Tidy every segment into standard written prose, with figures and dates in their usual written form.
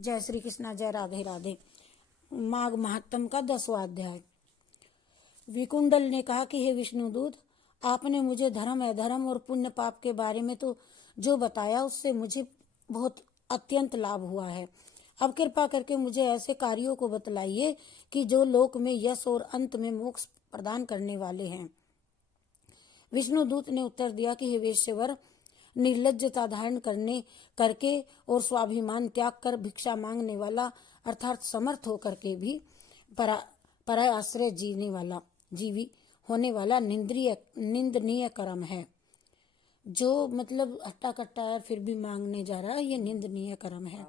जय श्री कृष्णा, जय राधे राधे। माघ महात्म का 10वां अध्याय। विकुंडल ने कहा कि हे विष्णुदूत, आपने मुझे धर्म अधर्म और पुण्य पाप के बारे में तो जो बताया उससे मुझे बहुत अत्यंत लाभ हुआ है। अब कृपा करके मुझे ऐसे कार्यों को बतलाइए कि जो लोक में यश और अंत में मोक्ष प्रदान करने वाले हैं। विष्णुदूत ने उत्तर दिया कि हे वेश्यवर, निर्लज्जता धारण करके और स्वाभिमान त्याग कर भिक्षा मांगने वाला अर्थात समर्थ होकर के भी पराय आश्रय जीवी होने वाला निंदनीय कर्म है। जो मतलब हट्टा कट्टा है फिर भी मांगने जा रहा है, ये निंदनीय कर्म है।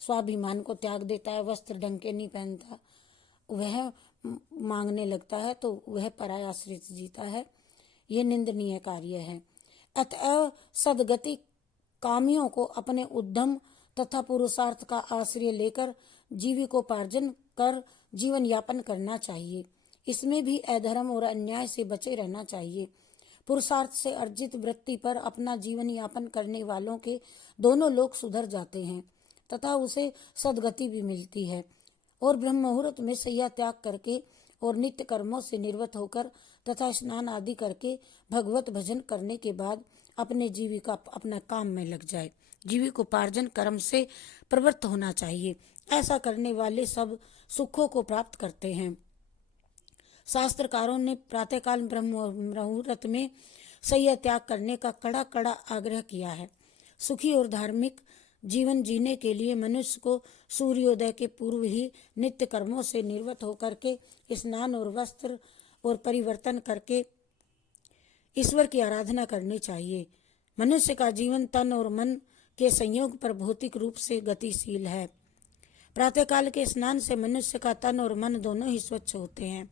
स्वाभिमान को त्याग देता है, वस्त्र ढंग के नहीं पहनता, वह मांगने लगता है तो वह पराय आश्रित जीता है, ये निंदनीय कार्य है। अतएव सदगति कामियों को अपने उद्यम तथा पुरुषार्थ का आश्रय लेकर जीविकोपार्जन कर जीवन यापन करना चाहिए। इसमें भी अधर्म और अन्याय से बचे रहना चाहिए। पुरुषार्थ से अर्जित वृत्ति पर अपना जीवन यापन करने वालों के दोनों लोग सुधर जाते हैं तथा उसे सदगति भी मिलती है और ब्रह्म मुहूर्त में सैया त्याग करके और नित्य कर्मों से निर्वत होकर तथा स्नान आदि करके भगवत भजन करने के बाद अपने जीविका अपना काम में लग जाए। जीविकोपार्जन कर्म से प्रवृत्त होना चाहिए। ऐसा करने वाले सब सुखों को प्राप्त करते हैं। शास्त्रकारों ने प्रातःकाल ब्रह्म मुहूर्त में सैया त्याग करने का कड़ा कड़ा आग्रह किया है। सुखी और धार्मिक जीवन जीने के लिए मनुष्य को सूर्योदय के पूर्व ही नित्य कर्मों से निर्वत होकर के स्नान और वस्त्र और परिवर्तन करके ईश्वर की आराधना करनी चाहिए। मनुष्य का जीवन तन और मन के संयोग पर भौतिक रूप से गतिशील है। प्रातःकाल के स्नान से मनुष्य का तन और मन दोनों ही स्वच्छ होते हैं,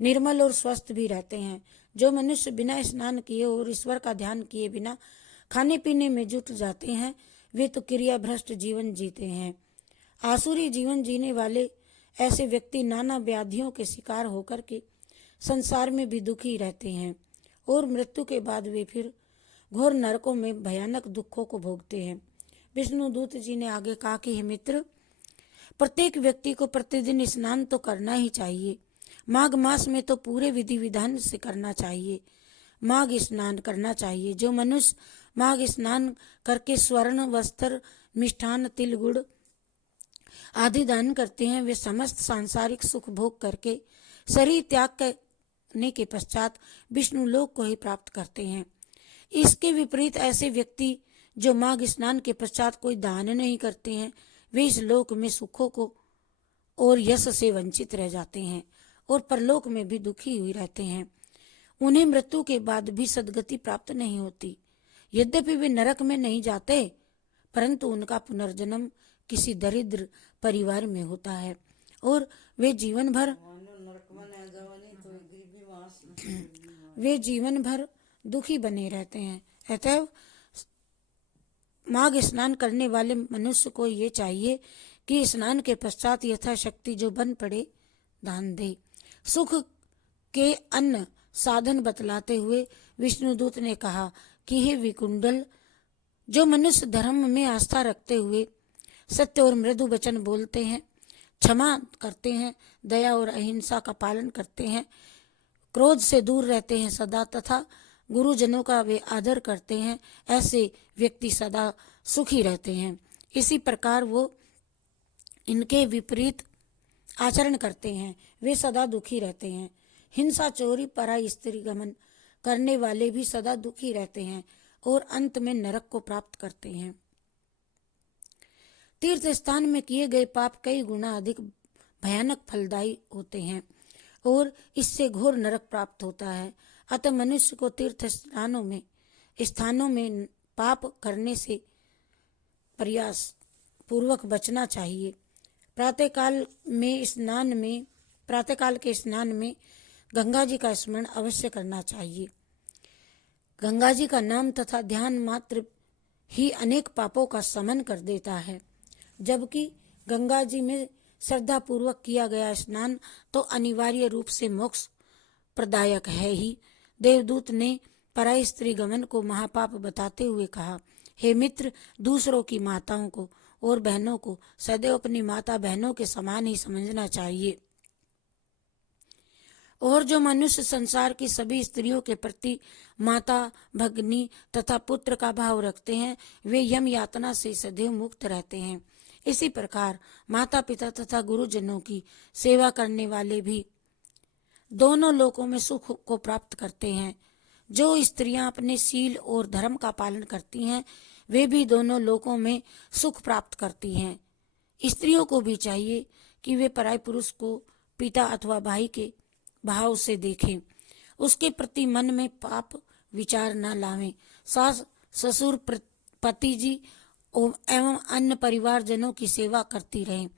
निर्मल और स्वस्थ भी रहते हैं। जो मनुष्य बिना स्नान किए और ईश्वर का ध्यान किए बिना खाने पीने में जुट जाते हैं वे तो क्रिया भ्रष्ट जीवन जीते हैं। आसुरी जीवन जीने वाले ऐसे व्यक्ति नाना व्याधियों के शिकार होकर के संसार में भी दुखी रहते हैं और मृत्यु के बाद वे फिर घोर नरकों में भयानक दुखों को भोगते हैं। विष्णुदूत जी ने आगे कहा कि हे मित्र, प्रत्येक व्यक्ति को प्रतिदिन स्नान तो करना ही चाहिए। माघ मास में तो पूरे विधि विधान से करना चाहिए। माघ स्नान करना चाहिए। जो मनुष्य माघ स्नान करके स्वर्ण वस्त्र मिष्ठान तिल गुड़ आदि दान करते हैं वे समस्त सांसारिक सुख भोग करके शरीर त्याग करने के पश्चात विष्णु लोक को ही प्राप्त करते हैं। इसके विपरीत ऐसे व्यक्ति जो माघ स्नान के पश्चात कोई दान नहीं करते हैं वे इस लोक में सुखों को और यश से वंचित रह जाते हैं और परलोक में भी दुखी हुए रहते हैं। उन्हें मृत्यु के बाद भी सदगति प्राप्त नहीं होती। यद्यपि वे नरक में नहीं जाते परंतु उनका पुनर्जन्म किसी दरिद्र परिवार में होता है और वे जीवन भर दुखी बने रहते हैं। अतः माघ स्नान करने वाले मनुष्य को ये चाहिए कि स्नान के पश्चात यथाशक्ति जो बन पड़े दान दे। सुख के अन्न साधन बतलाते हुए विष्णुदूत ने कहा कि हे विकुंडल, जो मनुष्य धर्म में आस्था रखते हुए सत्य और मृदु वचन बोलते हैं, क्षमा करते हैं, दया और अहिंसा का पालन करते हैं, क्रोध से दूर रहते हैं सदा तथा गुरुजनों का वे आदर करते हैं, ऐसे व्यक्ति सदा सुखी रहते हैं। इसी प्रकार वो इनके विपरीत आचरण करते हैं वे सदा दुखी रहते हैं। हिंसा चोरी पराई स्त्री गमन करने वाले भी सदा दुखी रहते हैं और अंत में नरक को प्राप्त करते हैं। तीर्थ स्थान में किए गए पाप कई गुना अधिक भयानक फलदायी होते हैं और इससे घोर नरक प्राप्त होता है। अतः मनुष्य को तीर्थ स्थानों में पाप करने से प्रयास पूर्वक बचना चाहिए। प्रातःकाल के स्नान में गंगा जी का स्मरण अवश्य करना चाहिए। गंगा जी का नाम तथा ध्यान मात्र ही अनेक पापों का शमन कर देता है। जबकि गंगा जी में श्रद्धा पूर्वक किया गया स्नान तो अनिवार्य रूप से मोक्ष प्रदायक है ही। देवदूत ने पराई स्त्री गमन को महापाप बताते हुए कहा, हे मित्र, दूसरों की माताओं को और बहनों को सदैव अपनी माता बहनों के समान ही समझना चाहिए। और जो मनुष्य संसार की सभी स्त्रियों के प्रति माता, भगिनी तथा पुत्र का भाव रखते हैं, वे यम यातना से सदैव मुक्त रहते हैं। इसी प्रकार माता पिता तथा गुरुजनों की सेवा करने वाले भी दोनों लोकों में सुख को प्राप्त करते हैं। जो स्त्रियां अपने शील और धर्म का पालन करती हैं, वे भी दोनों लोकों में सुख प्राप्त करती हैं। स्त्रियों को भी चाहिए कि वे पराय पुरुष को पिता अथवा भाई के भाव से देखें, उसके प्रति मन में पाप विचार न लावें। सास ससुर पति जी एवं अन्य परिवारजनों की सेवा करती रहें।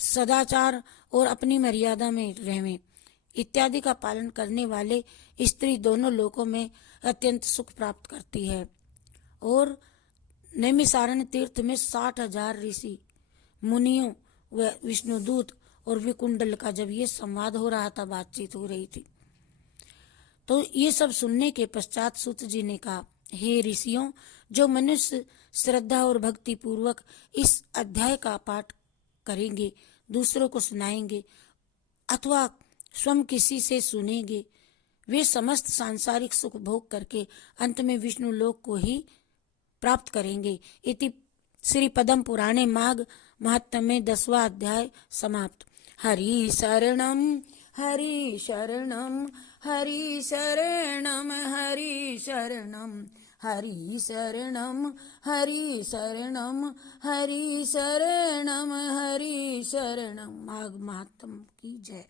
सदाचार और अपनी मर्यादा में रहें इत्यादि का पालन करने वाले स्त्री दोनों लोकों में अत्यंत सुख प्राप्त करती है। और नैमिषारण्य तीर्थ में 60,000 ऋषि मुनियों व विष्णुदूत और विकुंडल का जब ये संवाद हो रहा था, बातचीत हो रही थी, तो ये सब सुनने के पश्चात सूत जी ने कहा, हे ऋषियों, जो मनुष्य श्रद्धा और भक्ति पूर्वक इस अध्याय का पाठ करेंगे, दूसरों को सुनाएंगे अथवा स्वयं किसी से सुनेंगे, वे समस्त सांसारिक सुख भोग करके अंत में विष्णु लोक को ही प्राप्त करेंगे। इति श्री पद्म पुराणे माघ महात्म्य में 10वां अध्याय समाप्त। हरि शरणम हरि शरणम हरि शरणम हरि शरणम हरि शरणम हरि शरणम हरि शरणम हरि शरणम। माघ महात्म्य की जय।